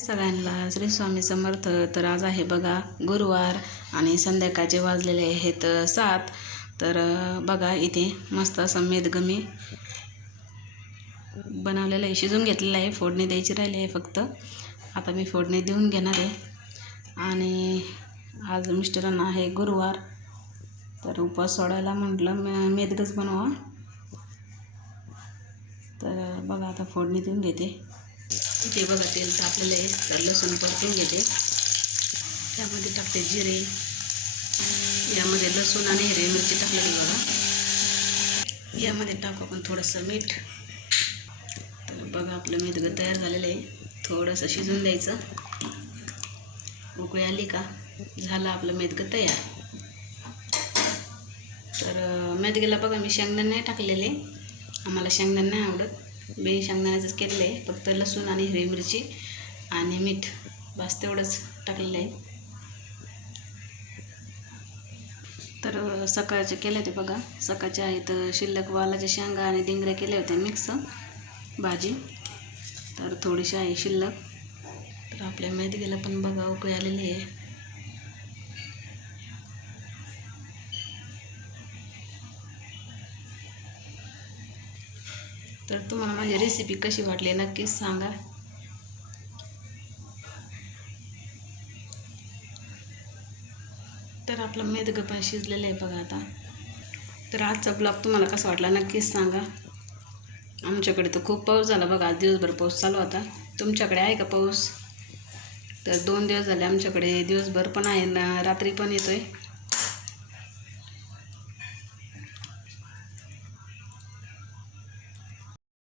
सगळ्यांना श्री स्वामी समर्थ. तर आज आहे बघा गुरुवार आणि संध्याकाळचे वाजलेले आहेत सात. तर बघा इथे मस्त असं मेदगमी बनवलेलं आहे. शिजून घेतलेलं आहे. फोडणी द्यायची राहिली आहे फक्त. आता मी फोडणी देऊन घेणार आहे. आणि आज मिस्टरांना आहे गुरुवार. तर उपवास सोडायला म्हटलं मेदगच बनवा. तर बघा आता फोडणी देऊन घेते. इथे बघा तेल तापलेलं आहे तर लसूण परतून घेते. त्यामध्ये टाकते जिरे. यामध्ये लसूण आणि हिरवी मिरची टाकलेली बघा. यामध्ये टाकू आपण थोडंसं मीठ. तर बघा आपलं मेदगं तयार झालेलं आहे. थोडंसं शिजून द्यायचं. उकळी आली का? झालं आपलं मेदगं तयार. तर मेदगेला बघा मी शेंगदाणे नाही टाकलेले. आम्हाला शेंगदाणे नाही आवडत. बे शेंगदाण्याचंच केलेलं आहे. फक्त लसूण आणि हिरवी मिरची आणि मीठ. बस तेवढंच टाकलेलं आहे. तर सकाळचे केले होते बघा. सकाळच्या आहेत शिल्लक वालाच्या शेंगा आणि डिंगऱ्या केल्या होत्या मिक्स भाजी. तर थोडीशी आहे शिल्लक. तर आपल्या मेदगेला पण बघा उकळी आलेली आहे. तर तुम्हाला माझी रेसिपी कशी वाटली नक्कीच सांगा. तर आपलं मेदगं पण शिजलेलं आहे बघा आता. तर आजचा ब्लॉग तुम्हाला कसा वाटला नक्कीच सांगा. आमच्याकडे तर खूप पाऊस झाला बघा आज दिवसभर पाऊस चालू होता. तुमच्याकडे आहे का पाऊस? तर दोन दिवस झाले आमच्याकडे दिवसभर पण आहे ना रात्री पण येतो आहे